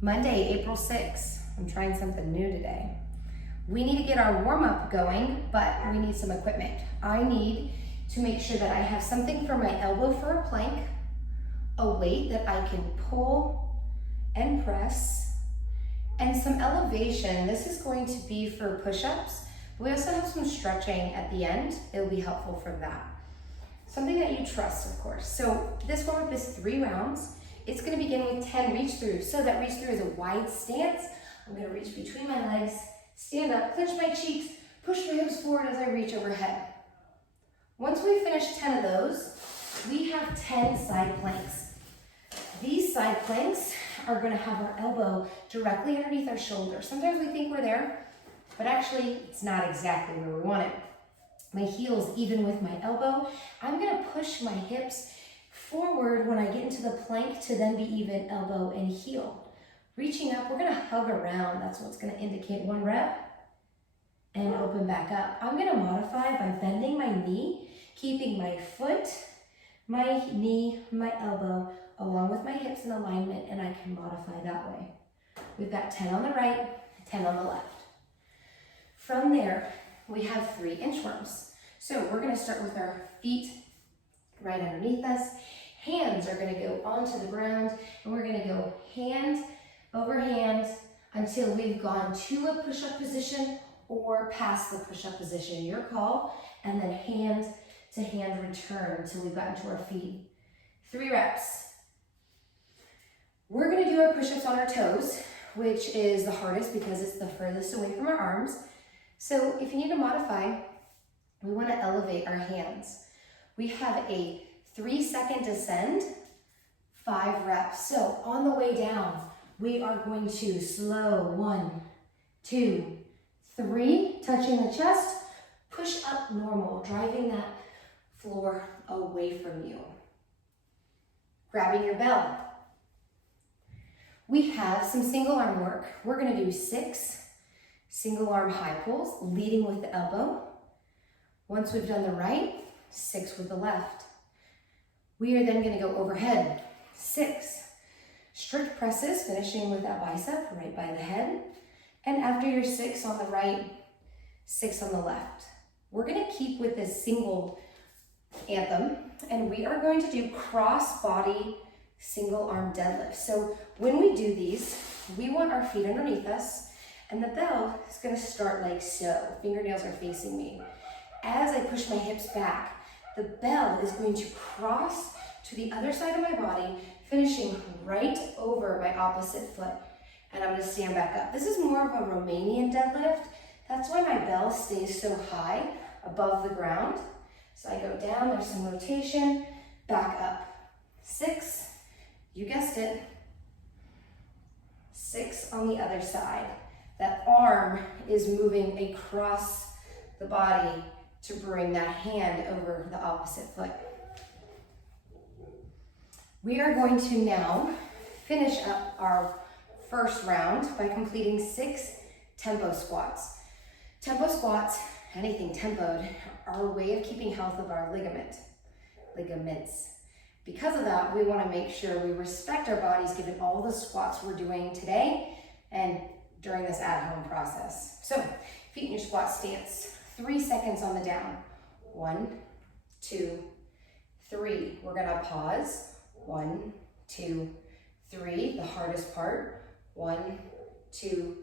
Monday, April 6th. I'm trying something new today. We need to get our warm-up going, but we need some equipment. I need to make sure that I have something for my elbow for a plank, a weight that I can pull and press, and some elevation. This is going to be for push-ups. We also have some stretching at the end. It'll be helpful for that. Something that you trust, of course. So this warm-up is 3 rounds. It's gonna begin with 10 reach throughs. So that reach through is a wide stance. I'm gonna reach between my legs, stand up, clench my cheeks, push my hips forward as I reach overhead. Once we finish 10 of those, we have 10 side planks. These side planks are gonna have our elbow directly underneath our shoulder. Sometimes we think we're there, but actually it's not exactly where we want it. My heel's even with my elbow. I'm gonna push my hips forward when I get into the plank to then be even elbow and heel. Reaching up, we're gonna hug around. That's what's gonna indicate 1 rep and open back up. I'm gonna modify by bending my knee, keeping my foot, my knee, my elbow, along with my hips in alignment, and I can modify that way. We've got 10 on the right, 10 on the left. From there, we have 3 inchworms. So we're gonna start with our feet right underneath us. Hands are gonna go onto the ground, and we're gonna go hand over hand until we've gone to a push-up position or past the push-up position, your call, and then hand to hand return until we've gotten to our feet. 3 reps. We're gonna do our push-ups on our toes, which is the hardest because it's the furthest away from our arms. So if you need to modify, we wanna elevate our hands. We have a 3-second descend, 5 reps. So on the way down, we are going to slow 1, 2, 3, touching the chest, push up normal, driving that floor away from you. Grabbing your bell. We have some single arm work. We're gonna do 6 single arm high pulls, leading with the elbow. Once we've done the right, 6 with the left. We are then gonna go overhead, 6. Strict presses, finishing with that bicep right by the head. And after your 6 on the right, 6 on the left. We're gonna keep with this single anthem, and we are going to do cross body single arm deadlift. So when we do these, we want our feet underneath us, and the bell is gonna start like so. Fingernails are facing me. As I push my hips back, the bell is going to cross to the other side of my body, finishing right over my opposite foot. And I'm gonna stand back up. This is more of a Romanian deadlift. That's why my bell stays so high above the ground. So I go down, there's some rotation, back up. 6, you guessed it. 6 on the other side. That arm is moving across the body to bring that hand over the opposite foot. We are going to now finish up our first round by completing 6 tempo squats. Tempo squats, anything tempoed, are a way of keeping health of our ligaments. Because of that, we want to make sure we respect our bodies given all the squats we're doing today and during this at-home process. So, feet in your squat stance. 3 seconds on the down. 1, 2, 3. We're gonna pause. 1, 2, 3. The hardest part. 1, 2,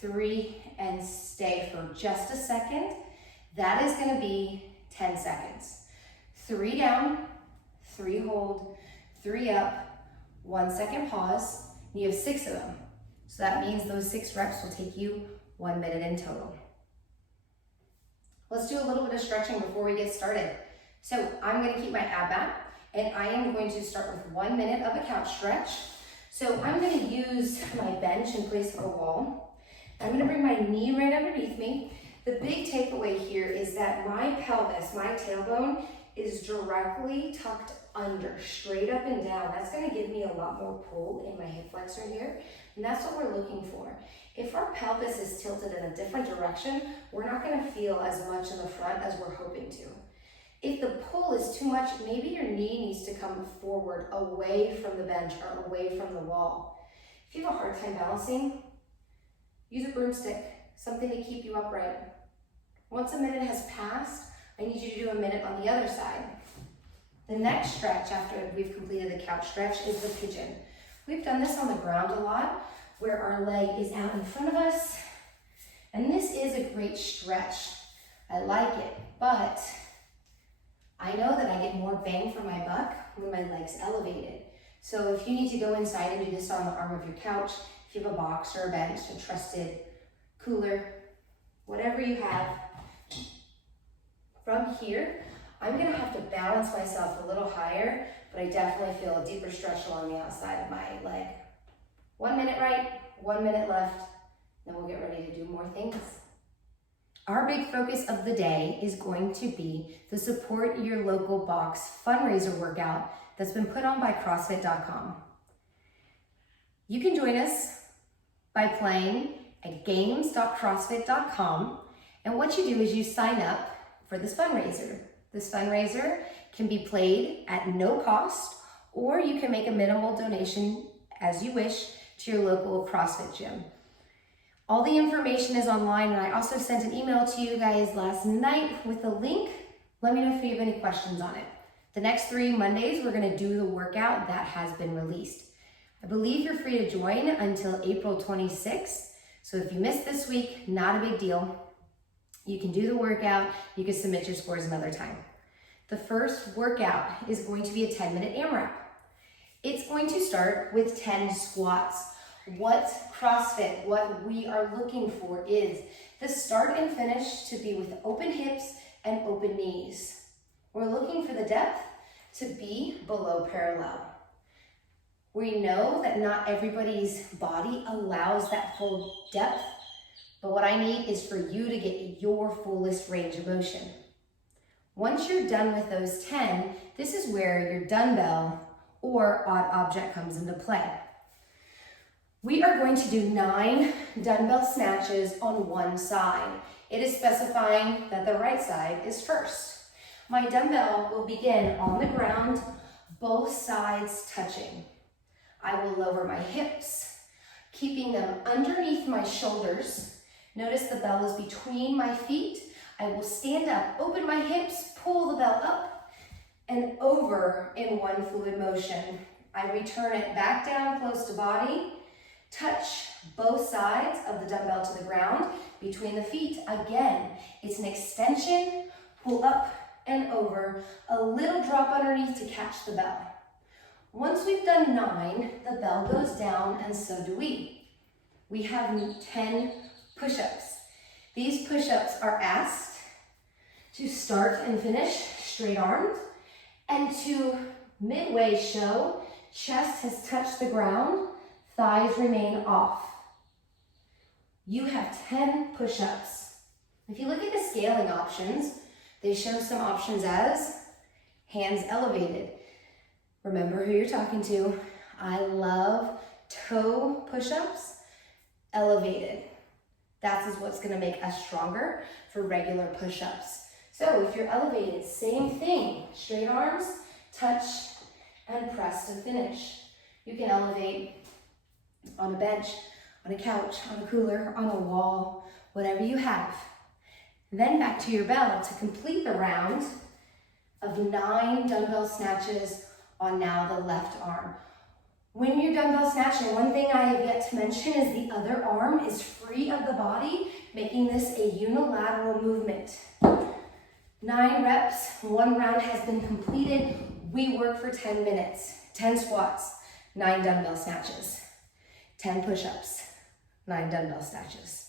3, and stay for just a second. That is gonna be 10 seconds. 3 down, 3 hold, 3 up, 1 second pause. And you have 6 of them. So that means those 6 reps will take you 1 minute in total. Let's do a little bit of stretching before we get started. So I'm gonna keep my ab back, and I am going to start with 1 minute of a couch stretch. So I'm gonna use my bench in place of a wall. I'm gonna bring my knee right underneath me. The big takeaway here is that my pelvis, my tailbone, is directly tucked under, straight up and down. That's gonna give me a lot more pull in my hip flexor here, and that's what we're looking for. If our pelvis is tilted in a different direction, we're not gonna feel as much in the front as we're hoping to. If the pull is too much, maybe your knee needs to come forward away from the bench or away from the wall. If If you have a hard time balancing, use a broomstick, something to keep you upright. Once a minute has passed, I need you to do a minute on the other side. The next stretch after we've completed the couch stretch is the pigeon. We've done this on the ground a lot, where our leg is out in front of us. And this is a great stretch. I like it, but I know that I get more bang for my buck when my leg's elevated. So if you need to go inside and do this on the arm of your couch, if you have a box or a bench, a trusted cooler, whatever you have, from here, I'm gonna have to balance myself a little higher, but I definitely feel a deeper stretch along the outside of my leg. 1 minute right, 1 minute left, then we'll get ready to do more things. Our big focus of the day is going to be the Support Your Local Box fundraiser workout that's been put on by CrossFit.com. You can join us by playing at games.crossfit.com, and what you do is you sign up for this fundraiser. This fundraiser can be played at no cost, or you can make a minimal donation as you wish to your local CrossFit gym. All the information is online, and I also sent an email to you guys last night with a link. Let me know if you have any questions on it. The next 3 Mondays, we're gonna do the workout that has been released. I believe you're free to join until April 26th. So if you missed this week, not a big deal. You can do the workout, you can submit your scores another time. The first workout is going to be a 10-minute AMRAP. It's going to start with 10 squats. What CrossFit, what we are looking for is the start and finish to be with open hips and open knees. We're looking for the depth to be below parallel. We know that not everybody's body allows that full depth, but what I need is for you to get your fullest range of motion. Once you're done with those 10, this is where your dumbbell or odd object comes into play. We are going to do 9 dumbbell snatches on one side. It is specifying that the right side is first. My dumbbell will begin on the ground, both sides touching. I will lower my hips, keeping them underneath my shoulders. Notice the bell is between my feet. I will stand up, open my hips, pull the bell up and over in one fluid motion. I return it back down close to body, touch both sides of the dumbbell to the ground between the feet. Again, it's an extension, pull up and over, a little drop underneath to catch the bell. Once we've done 9, the bell goes down and so do we. We have 10 push-ups. These push-ups are asked to start and finish straight armed and to midway show chest has touched the ground, thighs remain off. You have 10 push-ups. If you look at the scaling options, they show some options as hands elevated. Remember who you're talking to. I love toe push-ups, elevated. That is what's gonna make us stronger for regular push-ups. So if you're elevated, same thing. Straight arms, touch, and press to finish. You can elevate on a bench, on a couch, on a cooler, on a wall, whatever you have. Then back to your bell to complete the round of 9 dumbbell snatches on now the left arm. When you're dumbbell snatching, one thing I have yet to mention is the other arm is free of the body, making this a unilateral movement. 9 reps, 1 round has been completed. We work for 10 minutes, 10 squats, 9 dumbbell snatches, 10 push-ups, 9 dumbbell snatches.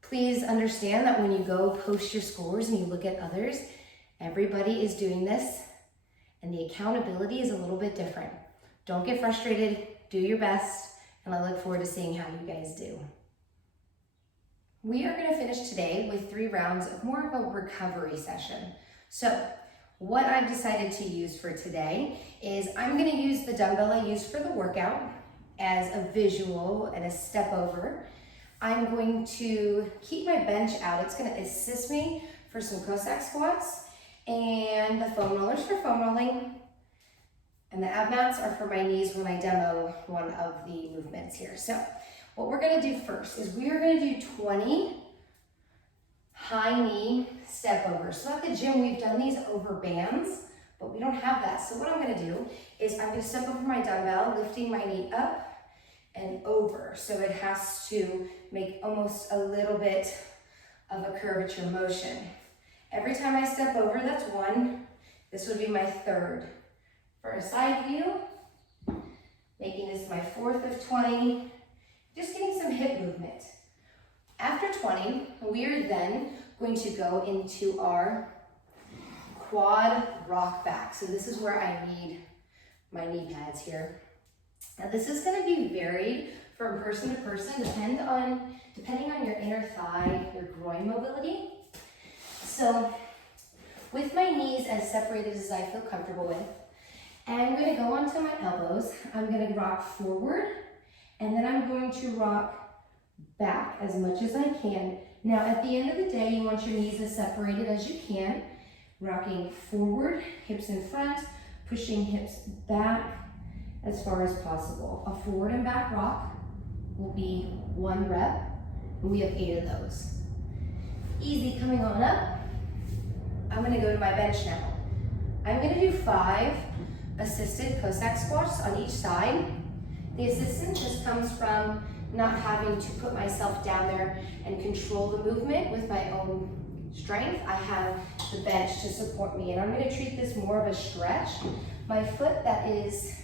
Please understand that when you go post your scores and you look at others, everybody is doing this and the accountability is a little bit different. Don't get frustrated, do your best, and I look forward to seeing how you guys do. We are gonna finish today with 3 rounds of more of a recovery session. So what I've decided to use for today is I'm gonna use the dumbbell I used for the workout as a visual and a step over. I'm going to keep my bench out. It's gonna assist me for some Cossack squats and the foam rollers for foam rolling. And the ab mats are for my knees when I demo one of the movements here. So what we're gonna do first is we are gonna do 20 high knee step overs. So at the gym, we've done these over bands, but we don't have that. So what I'm gonna do is I'm gonna step over my dumbbell, lifting my knee up and over. So it has to make almost a little bit of a curvature motion. Every time I step over, that's one. This would be my third. For a side view, making this my fourth of 20, just getting some hip movement. After 20, we are then going to go into our quad rock back. So this is where I need my knee pads here. Now this is going to be varied from person to person, depending on your inner thigh, your groin mobility. So with my knees as separated as I feel comfortable with, I'm going to go onto my elbows. I'm going to rock forward, and then I'm going to rock back as much as I can. Now, at the end of the day, you want your knees as separated as you can. Rocking forward, hips in front, pushing hips back as far as possible. A forward and back rock will be 1 rep, and we have 8 of those. Easy coming on up. I'm going to go to my bench now. I'm going to do 5 assisted Cossack squats on each side. The assistance just comes from not having to put myself down there and control the movement with my own strength. I have the bench to support me, and I'm going to treat this more of a stretch. My foot that is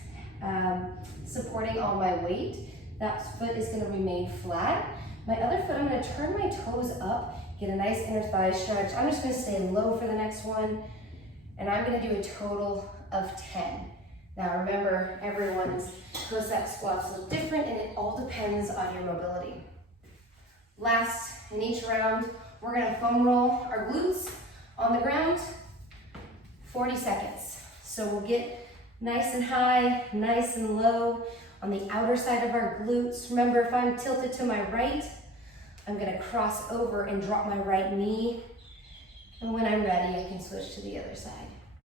supporting all my weight, that foot is going to remain flat. My other foot, I'm going to turn my toes up, get a nice inner thigh stretch. I'm just going to stay low for the next one, and I'm going to do a total of 10. Now remember, everyone's Cossack squats look different, and it all depends on your mobility. Last, in each round, we're going to foam roll our glutes on the ground, 40 seconds. So we'll get nice and high, nice and low on the outer side of our glutes. Remember, if I'm tilted to my right, I'm going to cross over and drop my right knee. And when I'm ready, I can switch to the other side.